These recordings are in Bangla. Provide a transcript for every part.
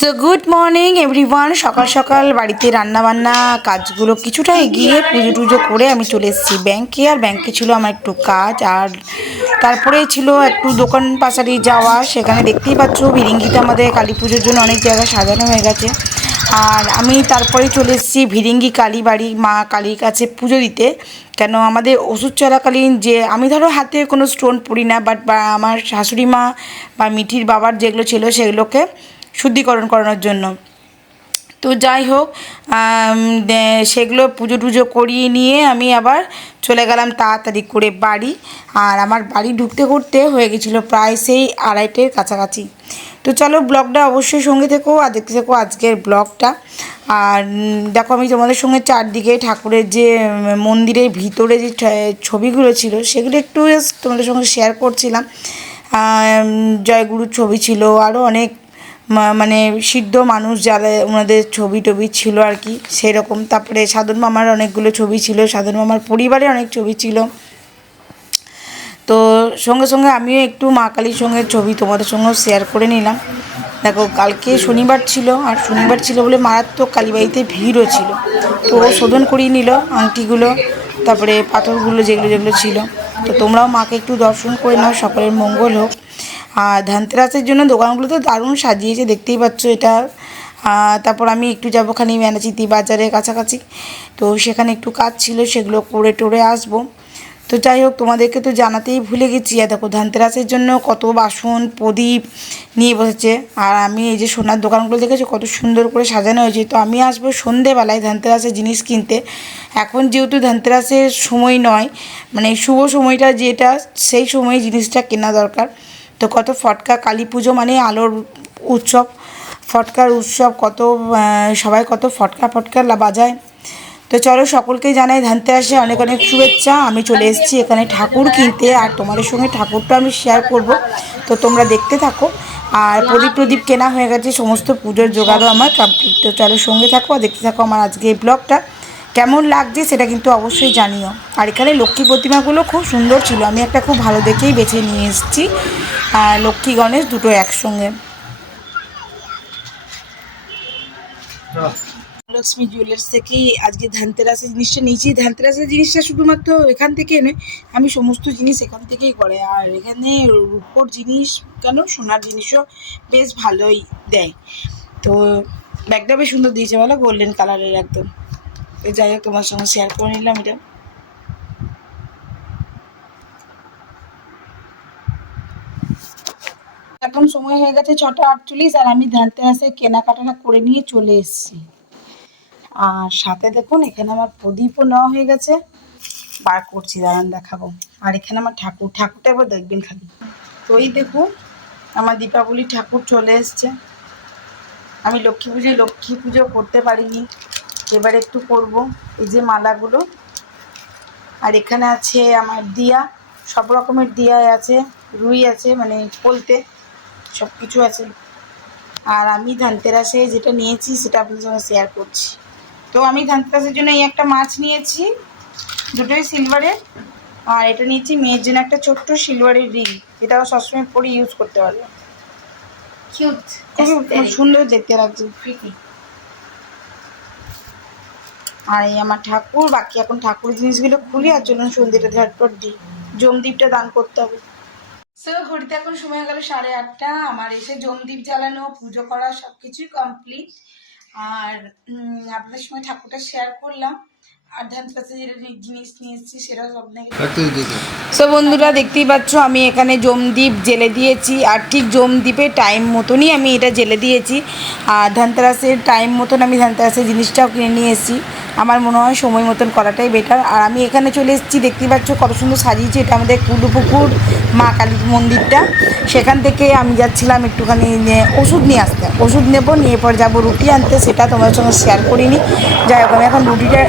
সো গুড মর্নিং এভরিওয়ান সকাল সকাল বাড়িতে রান্নাবান্না কাজগুলো কিছুটা এগিয়ে পুজো টুজো করে আমি চলে এসেছি ব্যাংকে। আর ব্যাংকে ছিল আমার একটু কাজ, আর তারপরে ছিল একটু দোকান পাশারি যাওয়া। সেখানে দেখতেই পাচ্ছ ভিরিঙ্গিতে আমাদের কালী পুজোর জন্য অনেক জায়গা সাজানো হয়ে গেছে। আর আমি তারপরে চলে এসেছি ভিরিঙ্গি কালী বাড়ি, মা কালীর কাছে পুজো দিতে। কেন আমাদের ওষুধ চলাকালীন যে, আমি ধরো হাতে কোনো স্টোন পড়ি না বাট আমার শাশুড়ি মা বা মিঠির বাবার যেগুলো ছিল সেগুলোকে শুদ্ধিকরণ করানোর জন্য। তো যাই হোক সেগুলো পুজো টুজো করিয়ে নিয়ে আমি আবার চলে গেলাম তাড়াতাড়ি করে বাড়ি। আর আমার বাড়ি ঢুকতে করতে হয়ে গেছিল প্রায় সেই আড়াইটের কাছাকাছি। তো চলো ব্লগটা অবশ্যই সঙ্গে থেকো আর দেখতে থেকো আজকের ব্লগটা। আর দেখো আমি তোমাদের সঙ্গে চারদিকে ঠাকুরের যে মন্দিরের ভিতরে যে ছবিগুলো ছিল, সেগুলো একটু তোমাদের সঙ্গে শেয়ার করছিলাম। জয়গুরুর ছবি ছিল আরও অনেক মানে সিদ্ধ মানুষ যারা ওনাদের ছবি টবি ছিল আর কি সেই রকম তারপরে সাধন মামার অনেকগুলো ছবি ছিল, সাধন মামার পরিবারে অনেক ছবি ছিল। তো সঙ্গে সঙ্গে আমিও একটু মা কালীর সঙ্গে ছবি তোমাদের সঙ্গেও শেয়ার করে নিলাম। দেখো, কালকে শনিবার ছিল, আর শনিবার ছিল বলে মারাত্মক কালীবাড়িতে ভিড়ও ছিল। তো শোধন করিয়ে নিল আংটিগুলো, তারপরে পাথরগুলো যেগুলো যেগুলো ছিল। তো তোমরাও মাকে একটু দর্শন করে নাও, সকলের মঙ্গল হোক। আর ধানতেরাসের জন্য দোকানগুলো তো দারুণ সাজিয়েছে, দেখতেই পাচ্ছ এটা। তারপর আমি একটু যাব খানি ম্যানাচিতি বাজারের কাছাকাছি। তো সেখানে একটু কাজ ছিল, সেগুলো করে টোরে আসব। তো যাই হোক, তোমাদেরকে তো জানাতেই ভুলে গেছি। আর দেখো, ধানতেরাসের জন্য কত বাসন, প্রদীপ নিয়ে বসেছে। আর আমি এই যে সোনার দোকানগুলো দেখেছি, কত সুন্দর করে সাজানো হয়েছে। তো আমি আসব সন্ধেবেলায় ধানতেরাসের জিনিস কিনতে। এখন যেহেতু ধানতেরাসের সময় নয় মানে শুভ সময়টা যেটা, সেই সময় জিনিসটা কেনা দরকার। তো কত ফটকা, কালী পুজো মানে আলোর উৎসব। ফটকার উৎসব কত সবাই কত ফটকা ফটকা বাজায়। তো চলো সকলকেই জানাই ধানতেরাসে অনেক অনেক শুভেচ্ছা। আমি চলে এসেছি এখানে ঠাকুর কিনতে আর তোমাদের সঙ্গে ঠাকুরটা আমি শেয়ার করব। তো তোমরা দেখতে থাকো। আর প্রদীপ প্রদীপ কেনা হয়ে গেছে, সমস্ত পুজোর জোগাড়ও আমার কমপ্লিট তো চলো সঙ্গে থাকো আর দেখতে থাকো আমার আজকে এই ব্লগটা কেমন লাগছে সেটা কিন্তু অবশ্যই জানিও। আর এখানে লক্ষ্মী প্রতিমাগুলো খুব সুন্দর ছিল। আমি একটা খুব ভালো দেখেই বেছে নিয়ে এসেছি। আর লক্ষ্মী, গণেশ দুটো একসঙ্গে। লক্ষ্মী জুয়েলার্স থেকেই আজকে ধানতেরাসের জিনিসটা নিয়েছি। ধানতেরাসের জিনিসটা শুধুমাত্র এখান থেকে নয়, আমি সমস্ত জিনিস এখান থেকেই করে। আর এখানে রূপোর জিনিস কেন? সোনার জিনিসও বেশ ভালোই দেয়। তো ব্যাগটা বেশ সুন্দর দিয়েছে বলো গোল্ডেন কালারের একদম। যাই হোক, তোমার সঙ্গে শেয়ার করে নিলাম এটা। এখন সময় হয়ে গেছে ছটা আটচল্লিশ, আর আমি ধানতেরাসে কেনাকাটাটা করে নিয়ে চলে এসেছি। আর সাথে দেখুন, এখানে আমার প্রদীপও নেওয়া হয়ে গেছে। বার করছি, দাঁড়ান দেখাবো। আর এখানে আমার ঠাকুর, ঠাকুরটা একবার দেখবেন খালি। তো এই দেখুন, আমার দীপাবলি ঠাকুর চলে এসছে। আমি লক্ষ্মী পুজোয় লক্ষ্মী পুজো করতে পারিনি। এবার একটু করব। এই যে মালাগুলো। আর এখানে আছে আমার দিয়া। সব রকমের দিয়া আছে রুই আছে মানে বলতে সব কিছু আছে। আর আমি ধানতেরাসে যেটা নিয়েছি সেটা আপনাদের সঙ্গে শেয়ার করছি। তো আমি ধানতেরাসের জন্য এই একটা মাছ নিয়েছি দুটোই সিলভারের আর এটা নিয়েছি মেয়ের জন্য একটা ছোট্ট সিলভারের রিং যেটা ও সবসময় পরে ইউজ করতে পারবে। কিউট সুন্দর দেখতে লাগছে। আর এই আমার ঠাকুর বাকি এখন ঠাকুর জিনিসগুলো খুলি আর চলুন সন্ধ্যেটা ঝটপট দিই জমদ্বীপটা দান করতে হবে। সো ঘড়িতে এখন সময় গেল সাড়ে আটটা। আমার এসে জমদ্বীপ জ্বালানো পুজো করা সব কিছুই কমপ্লিট আর আপনাদের সঙ্গে ঠাকুরটা শেয়ার করলাম। আর ধানতেরাসে যেটা জিনিস নিয়ে এসেছি সব সো বন্ধুরা দেখতেই পাচ্ছ আমি এখানে জমদ্বীপ জেলে দিয়েছি। আর ঠিক জমদ্বীপের টাইম মতনই আমি এটা জেলে দিয়েছি। আর ধানতেরাসের টাইম মতন আমি ধানতেরাসের জিনিসটাও কিনে নিয়ে এসেছি। আমার মনে হয় সময় মতন করাটাই বেটার আর আমি এখানে চলে এসেছি দেখতে পাচ্ছ কত সুন্দর সাজিয়েছে। এটা আমাদের কুলুপুকুর, মা কালীর মন্দিরটা। সেখান থেকে আমি যাচ্ছিলাম একটুখানি ওষুধ নিয়ে আসতে। ওষুধ নেব, নিয়ে পর যাব রুটি আনতে, সেটা তোমার সঙ্গে শেয়ার করিনি। যাই হোক, আমি এখন রুটিটা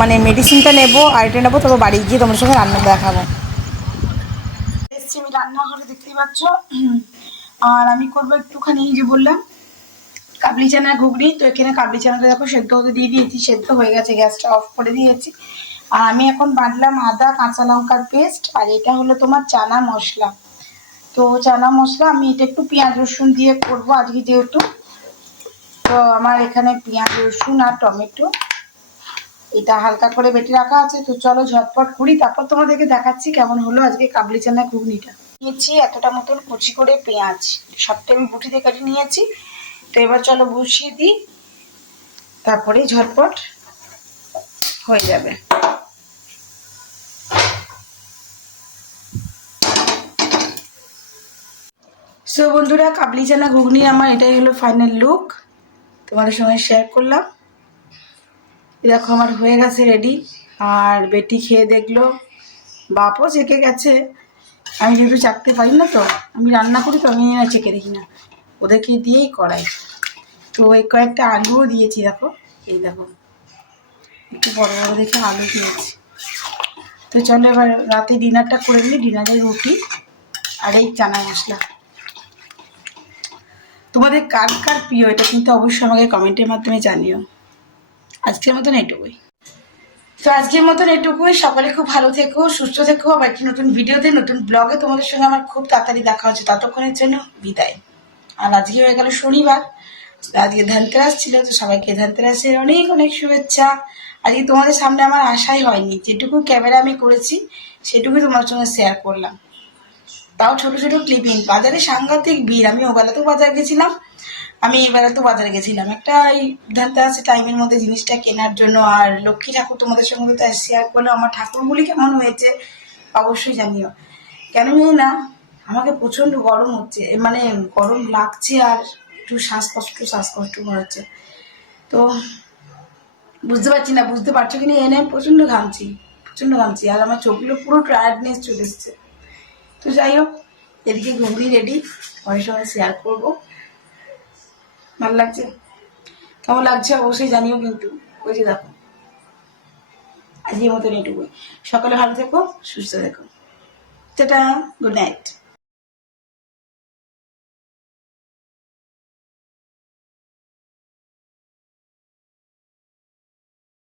মানে মেডিসিনটা নেব, আর এটা নেব তবে বাড়ি গিয়ে তোমার সঙ্গে রান্না দেখাবো। আমি রান্নাঘরে, দেখতেই পাচ্ছ। আর আমি করব একটুখানি যে বললাম কাবলি চানা ঘুগনি। তো এখানে কাবলি চানাটা দেখো সেদ্ধ হতে দিয়ে দিয়েছি, সেদ্ধ হয়ে গেছে, গ্যাসটা অফ করে দিয়েছি। আর আমি এখন বাটলাম আদা, কাঁচা লঙ্কার পেস্ট আর এটা হলো তোমার চানা মশলা। তো চানা মশলা, আমি এটা একটু পেঁয়াজ রসুন দিয়ে করব আজকে যেহেতু। তো আমার এখানে পেঁয়াজ রসুন আর টমেটো, এটা হালকা করে বেটে রাখা আছে। তো চলো ঝটপট করি, তারপর তোমাদেরকে দেখাচ্ছি কেমন হলো আজকে কাবলি চানা ঘুগনিটা। নিয়েছি এতটা মতন কুচি করে পেঁয়াজ। সবটা আমি বুটিতে কেটে নিয়েছি। তো এবার চলো বসিয়ে দিই। তারপরে ঝটপট হয়ে যাবে। সো বন্ধুরা কাবলি চানা ঘুগনি আমার এটাই হলো ফাইনাল লুক তোমাদের সঙ্গে শেয়ার করলাম। দেখো, আমার হয়ে গেছে রেডি আর বেটি খেয়ে দেখল। বাপও চেকে গেছে। আমি যেহেতু চাকতে পারি না তো, আমি রান্না করি তো, আমি চেকে দেখি না। ওদেরকে দিয়েই করাই। তো এই কয়েকটা আলুও দিয়েছি, দেখো। এই দেখো। একটু বড় বড় দেখে আলু দিয়েছি। তো চলো এবার রাতে ডিনারটা করে নিই, ডিনারে রুটি আর এই চানা মশলা। তোমাদের কার কার প্রিয়, এটা কিন্তু অবশ্যই আমাকে কমেন্টের মাধ্যমে জানিও। আজকের মতন এটুকুই তো আজকের মতন এটুকুই সকালে খুব ভালো থেকো, সুস্থ থেকো। আবার একটি নতুন ভিডিওতে, নতুন ব্লগে তোমাদের সঙ্গে আমার খুব তাড়াতাড়ি দেখা হচ্ছে। ততক্ষণের জন্য বিদায়। আর আজকে হয়ে গেল শনিবার। আজকে ধানতেরাস ছিল, তো সবাইকে ধানতেরাসের অনেক অনেক শুভেচ্ছা। আজকে তোমাদের সামনে আমার আশাই হয়নি। যেটুকু ক্যামেরা আমি করেছি, সেটুকুই তোমার সঙ্গে শেয়ার করলাম। তাও ছোট ছোট ক্লিপিং বাজারে সাংঘাতিক ভিড়। আমি ওবেলাতেও বাজার গেছিলাম। আমি এবেলাতেও বাজারে গেছিলাম। একটা এই ধানতেরাসের টাইমের মধ্যে জিনিসটা কেনার জন্য আর লক্ষ্মী ঠাকুর তোমাদের সঙ্গে তো শেয়ার করল আমার ঠাকুরগুলি কেমন হয়েছে, অবশ্যই জানিও। কেন না, আমাকে প্রচণ্ড গরম হচ্ছে। মানে গরম লাগছে আর একটু শ্বাসকষ্ট শ্বাসকষ্ট হচ্ছে তো বুঝতে পারছি না, বুঝতে পারছ কিনা এনে প্রচণ্ড ঘামছি প্রচণ্ড ঘামছি। আর আমার চোখগুলো পুরো টায়ার্ডনেস চলে এসছে। তো যাই হোক, এদিকে ঘুগনি রেডি পরের সময় শেয়ার করব। ভালো লাগছে? কেমন লাগছে অবশ্যই জানিও কিন্তু। ওই যে দেখো, আজকের মতন এটুকুই। সকালে ভালো থেকো, সুস্থ থেকো। Tata good night